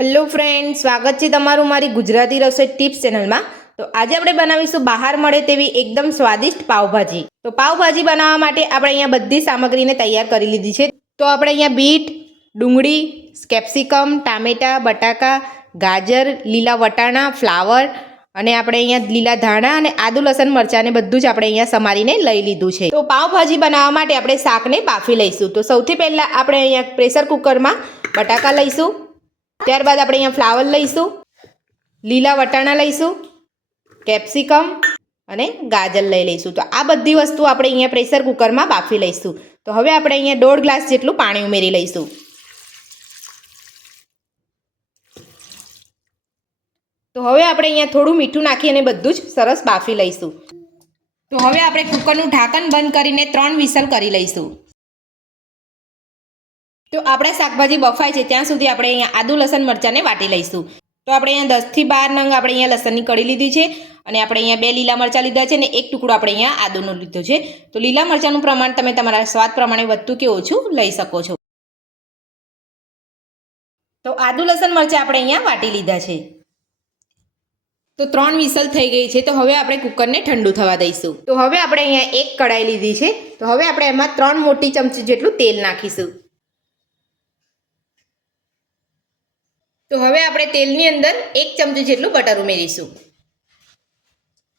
Hello friend સ્વાગત છે તમારું મારી ગુજરાતી રસોઈ ટિપ્સ ચેનલમાં તો આજે આપણે બનાવીશું બહાર મળે તેવી એકદમ સ્વાદિષ્ટ પાવભાજી. તો પાવભાજી બનાવવા માટે આપણે અહીંયા બધી સામગ્રીને તૈયાર કરી લીધી છે. તો આપણે અહીંયા બીટ, ડુંગળી કેપ્સિકમ ટામેટા, બટાકા, ગાજર, લીલા વટાણા, ફ્લાવર અને આપણે અહીંયા લીલા ધાણા અને આદુ, લસણ મરચાંને બધું જ આપણે અહીંયા સમારીને લઈ લીધું છે. તો પાવભાજી બનાવવા માટે આપણે શાકને બાફી લઈશું. તો સૌથી પહેલાં આપણે અહીંયા પ્રેશર કુકરમાં બટાકા લઈશું. ત્યારબાદ આપણે અહીંયા ફ્લાવર લઈશું, લીલા વટાણા લઈશું, કેપ્સિકમ અને ગાજર લઈ લઈશું. તો આ બધી વસ્તુ આપણે અહીંયા પ્રેશર કુકરમાં બાફી લઈશું. તો હવે આપણે અહીંયા દોઢ ગ્લાસ જેટલું પાણી ઉમેરી લઈશું. તો હવે આપણે અહીંયા થોડું મીઠું નાખી અને બધું જ સરસ બાફી લઈશું. તો હવે આપણે કુકરનું ઢાંકણ બંધ કરીને ત્રણ વિસલ કરી લઈશું. તો આપણા શાકભાજી બફાય છે, ત્યાં સુધી આપણે અહીંયા આદુ, લસણ, મરચાંને વાટી લઈશું. તો આપણે અહીંયા દસથી બાર નંગ આપણે અહીંયા લસણની કળી લીધી છે અને આપણે અહીંયા બે લીલા મરચાં લીધા છે અને એક ટુકડો આપણે અહીંયા આદુનો લીધો છે. તો લીલા મરચાંનું પ્રમાણ તમે તમારા સ્વાદ પ્રમાણે વધતું કે ઓછું લઈ શકો છો. તો આદુ, લસણ, મરચાં આપણે અહીંયા વાટી લીધા છે. તો ત્રણ વિસલ થઈ ગઈ છે, તો હવે આપણે કુકરને ઠંડુ થવા દઈશું. તો હવે આપણે અહીંયા એક કડાઈ લીધી છે. તો હવે આપણે એમાં ત્રણ મોટી ચમચી જેટલું તેલ નાખીશું. તો હવે આપણે તેલની અંદર એક ચમચી જેટલું બટર ઉમેરીશું.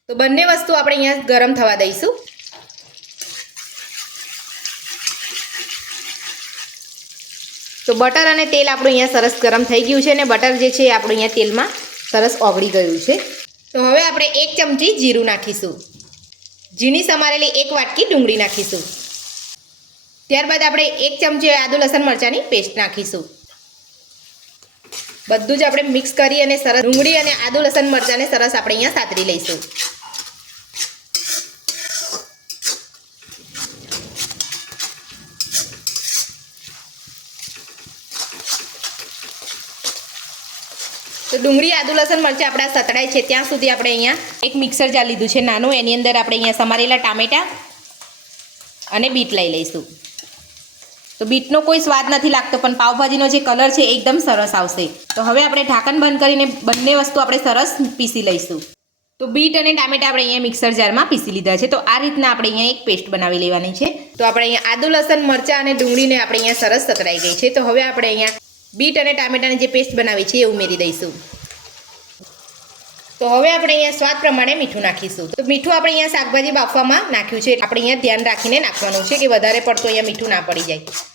તો બંને વસ્તુ આપણે અહીંયા ગરમ થવા દઈશું. તો બટર અને તેલ આપણું અહીંયા સરસ ગરમ થઈ ગયું છે અને બટર જે છે આપણું અહીંયા તેલમાં સરસ ઓગળી ગયું છે. તો હવે આપણે એક ચમચી જીરું નાખીશું. ઝીણી સમારેલી એક વાટકી ડુંગળી નાખીશું. ત્યારબાદ આપણે એક ચમચી આદુ લસણ મરચાંની પેસ્ટ નાખીશું. બધું જ આપણે મિક્સ કરી અને સરસ ડુંગળી અને આદુ, લસણ મરચાંને સરસ આપણે અહીંયા સાતરી લઈશું. તો ડુંગળી, આદુ, લસણ, મરચાં આપણા સતડાય છે. ત્યાં સુધી આપણે અહીંયા એક મિક્સર જાર લીધું છે નાનું. એની અંદર આપણે અહીંયા સમારેલા ટામેટાં અને બીટ લઈ લઈશું. તો બીટનો કોઈ સ્વાદ નથી લાગતો, પણ પાવભાજીનો જે કલર છે એકદમ સરસ આવશે. તો હવે આપણે ઢાંકણ બંધ કરીને બંને વસ્તુ આપણે સરસ પીસી લઈશું. તો બીટ અને ટામેટા આપણે અહીંયા મિક્સર જારમાં પીસી લીધા છે. તો આ રીતના આપણે અહીંયા એક પેસ્ટ બનાવી લેવાની છે. તો આપણે અહીંયા આદુ, લસણ, મરચાં અને ડુંગળીને આપણે અહીંયા સરસ સતરાઈ ગઈ છે. તો હવે આપણે અહીંયા બીટ અને ટામેટાની જે પેસ્ટ બનાવી છે એ ઉમેરી દઈશું. તો હવે આપણે અહીંયા સ્વાદ પ્રમાણે મીઠું નાખીશું. તો મીઠું આપણે અહીંયા શાકભાજી બાફવામાં નાખ્યું છે. આપણે અહીંયા ધ્યાન રાખીને નાખવાનું છે કે વધારે પડતું અહીંયા મીઠું ના પડી જાય.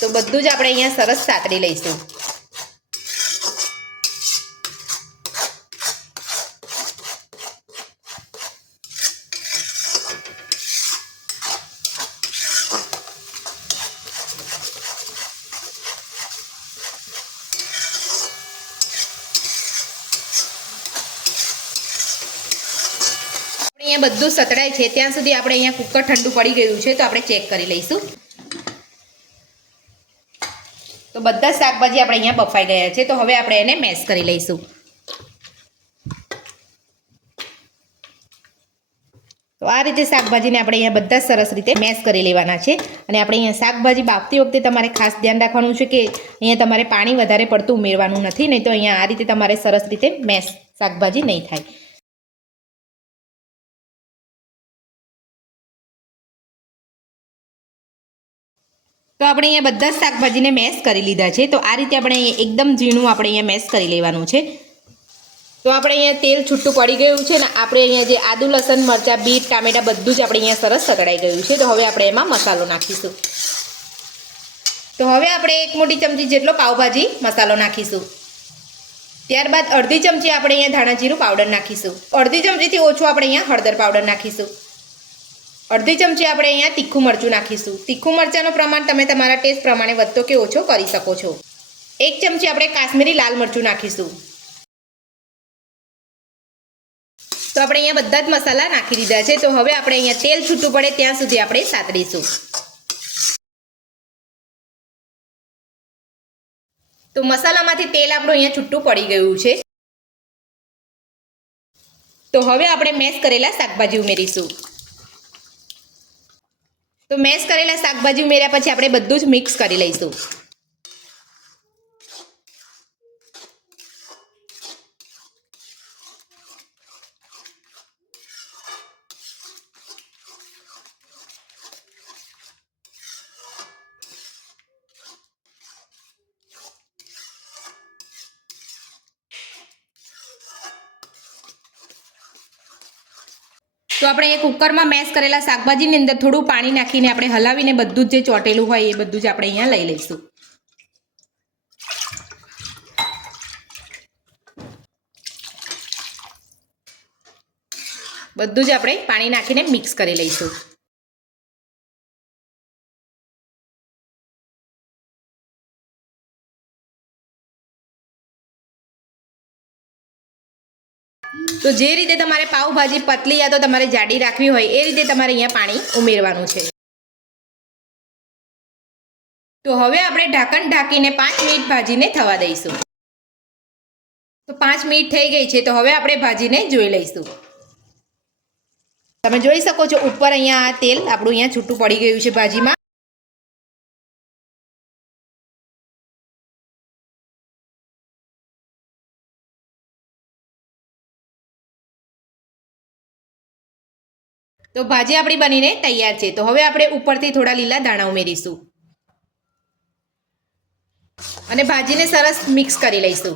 તો બધું જ આપણે અહીંયા સરસ સાતરી લઈશું. અહીંયા બધું સતડાય છે. ત્યાં સુધી આપણે અહીંયા કુકર ઠંડુ પડી ગયું છે, તો આપણે ચેક કરી લઈશું તો બધા શાકભાજી આપણે અહીંયા બફાઈ ગયા છે, તો હવે આપણે એને મેશ કરી લઈશું. તો આ રીતે શાકભાજીને આપણે અહીંયા બધા સરસ રીતે મેશ કરી લેવાના છે. અને આપણે અહીંયા શાકભાજી બાફતી વખતે તમારે ખાસ ધ્યાન રાખવાનું છે કે અહીંયા તમારે પાણી વધારે પડતું ઉમેરવાનું નથી, નહીં તો અહીંયા આ રીતે તમારે સરસ રીતે મેશ શાકભાજી નહીં થાય. તો આપણે અહીંયા બધા જ શાકભાજીને મેશ કરી લીધા છે. તો આ રીતે આપણે અહીંયા એકદમ ઝીણું આપણે અહીંયા મેશ કરી લેવાનું છે. તો આપણે અહીંયા તેલ છૂટું પડી ગયું છે ને આપણે અહીંયા જે આદુ, લસણ, મરચાં, બીટ, ટામેટાં બધું જ આપણે અહીંયા સરસ સતળાઈ ગયું છે. તો હવે આપણે એમાં મસાલો નાખીશું. તો હવે આપણે એક મોટી ચમચી જેટલો પાવભાજી મસાલો નાખીશું. ત્યારબાદ અડધી ચમચી આપણે અહીંયા ધાણા જીરું પાવડર નાખીશું. અડધી ચમચીથી ઓછું આપણે અહીંયા હળદર પાવડર નાખીશું. અડધી ચમચી આપણે અહીંયા તીખું મરચું નાખીશું. તીખું મરચાંનું પ્રમાણ તમે તમારા ટેસ્ટ પ્રમાણે વધતો કે ઓછો કરી શકો છો. એક ચમચી આપણે કાશ્મીરી લાલ મરચું નાખીશું. તો આપણે અહીંયા બધા જ મસાલા નાખી દીધા છે. તો હવે આપણે અહીંયા તેલ છૂટું પડે ત્યાં સુધી આપણે સાતરીશું તો મસાલામાંથી તેલ આપણું અહીંયા છૂટું પડી ગયું છે. તો હવે આપણે મેશ કરેલા શાકભાજી ઉમેરીશું. તો મેશ કરેલા શાકભાજી ઉમેર્યા પછી આપણે બધું જ મિક્સ કરી લઈશું. તો આપણે એ કુકરમાં મેશ કરેલા શાકભાજીની અંદર થોડું પાણી નાખીને આપણે હલાવીને બધું જ જે ચોટેલું હોય એ બધું જ આપણે અહીંયા લઈ લઈશું. બધું જ આપણે પાણી નાખીને મિક્સ કરી લઈશું. તો જે રીતે તમારે પાઉભાજી પતલી યા તો તમારે જાડી રાખવી હોય, એ રીતે તમારે અહીંયા પાણી ઉમેરવાનું છે. તો હવે આપણે ઢાંકણ ઢાંકીને પાંચ મિનિટ ભાજીને થવા દઈશું. તો પાંચ મિનિટ થઈ ગઈ છે, તો હવે આપણે ભાજીને જોઈ લઈશું. તમે જોઈ શકો છો, ઉપર અહીંયા તેલ આપણું અહીંયા છૂટું પડી ગયું છે ભાજીમાં. તો ભાજી આપણી બનીને તૈયાર છે. તો હવે આપણે ઉપરથી થોડા લીલા દાણા ઉમેરીશું. અને ભાજીને સરસ મિક્સ કરી લઈશું.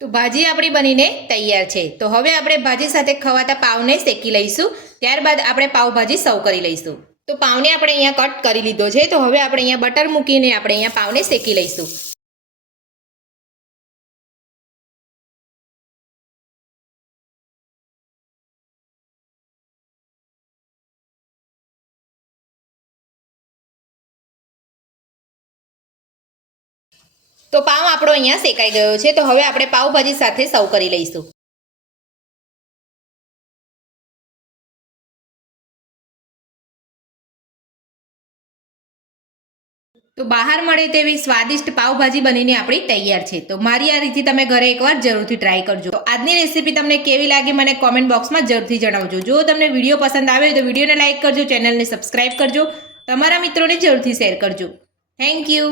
તો ભાજી આપણી બનીને તૈયાર છે. તો હવે આપણે ભાજી સાથે ખવાતા પાવને શેકી લઈશું. ત્યારબાદ આપણે પાવભાજી સર્વ કરી લઈશું. તો પાવને આપણે અહીંયા કટ કરી લીધો છે. તો હવે આપણે અહીંયા બટર મૂકીને આપણે અહીંયા પાવને શેકી લઈશું. તો પાવ આપણો અહીંયા શેકાઈ ગયો છે. તો હવે આપણે પાઉંભાજી સાથે સર્વ કરી લઈશું. તો બહાર મળે તેવી સ્વાદિષ્ટ પાવભાજી બનીને આપણી તૈયાર છે. તો મારી આ રીતે તમે ઘરે એકવાર જરૂરથી ટ્રાય કરજો. તો આજની રેસીપી તમને કેવી લાગી મને કોમેન્ટ બોક્સમાં જરૂરથી જણાવજો. જો તમને વીડિયો પસંદ આવે તો વિડીયોને લાઇક કરજો ચેનલને સબસ્ક્રાઇબ કરજો. તમારા મિત્રોને જરૂરથી શેર કરજો. Thank you